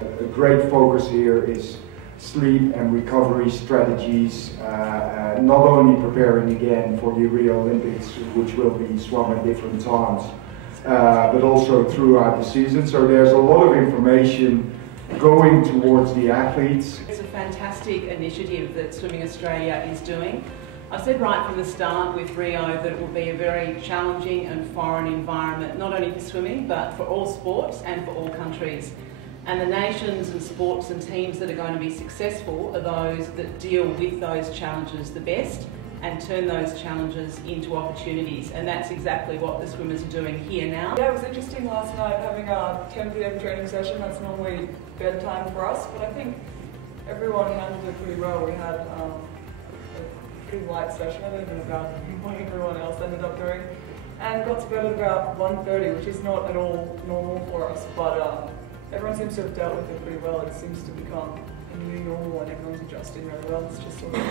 A great focus here is sleep and recovery strategies, not only preparing again for the Rio Olympics, which will be swum at different times, but also throughout the season. So there's a lot of information going towards the athletes. It's a fantastic initiative that Swimming Australia is doing. I said right from the start with Rio that it will be a very challenging and foreign environment, not only for swimming, but for all sports and for all countries. And the nations and sports and teams that are going to be successful are those that deal with those challenges the best and turn those challenges into opportunities. And that's exactly what the swimmers are doing here now. Yeah, it was interesting last night having a 10 p.m. training session. That's normally bedtime for us, but I think everyone handled it pretty well. We had a pretty light session. I don't even know about what everyone else ended up doing. And got to bed at about 1:30, which is not at all normal for us, but everyone seems to have dealt with it pretty well. It seems to become a new normal and everyone's adjusting really well. It's just sort of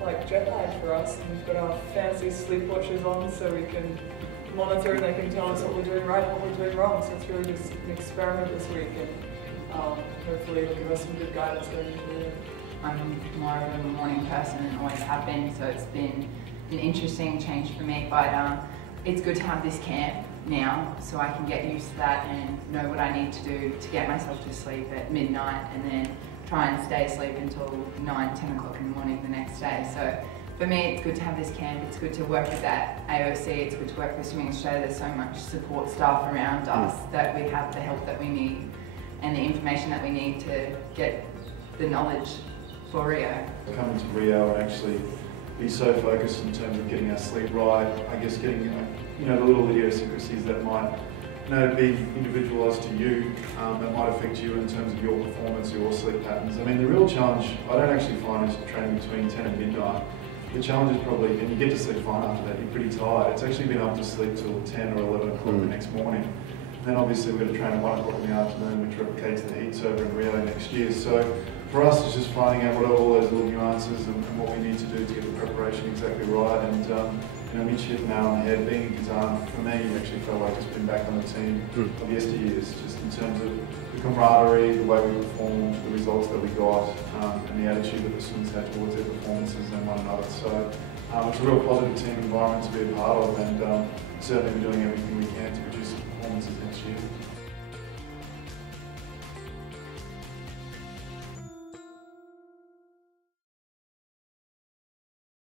like jet lag for us, and we've got our fancy sleep watches on so we can monitor and they can tell us what we're doing right and what we're doing wrong. So it's really just an experiment this week, and hopefully it'll give us some good guidance going into it. I'm more of a morning person and always have been, so it's been an interesting change for me, but it's good to have this camp now so I can get used to that and know what I need to do to get myself to sleep at midnight and then try and stay asleep until 9, 10 o'clock in the morning the next day. So for me, it's good to have this camp. It's good to work with that AOC. It's good to work with Swimming Australia. There's so much support staff around us that we have the help that we need and the information that we need to get the knowledge for Rio. Coming to Rio and actually be so focused in terms of getting our sleep right, I guess getting the little idiosyncrasies that might be individualised to you, that might affect you in terms of your performance, your sleep patterns. I mean, the real challenge I don't actually find is training between 10 and midnight. The challenge is probably, and you get to sleep fine after that, you're pretty tired. It's actually been up to sleep till 10 or 11 o'clock the next morning. And then obviously we've got to train at 1 o'clock in the afternoon, which replicates the heats over in Rio next year. So for us, it's just finding out what are all those little nuances and what we need to do to get the preparation exactly right. And Mitch hit the nail on the head. Being in Kazan, for me, actually felt like just been back on the team of yesteryears, just in terms of the camaraderie, the way we performed, the results that we got, and the attitude that the swimmers had towards their performances and one another. So it's a real positive team environment to be a part of, and certainly we're doing everything we can to produce performances next year.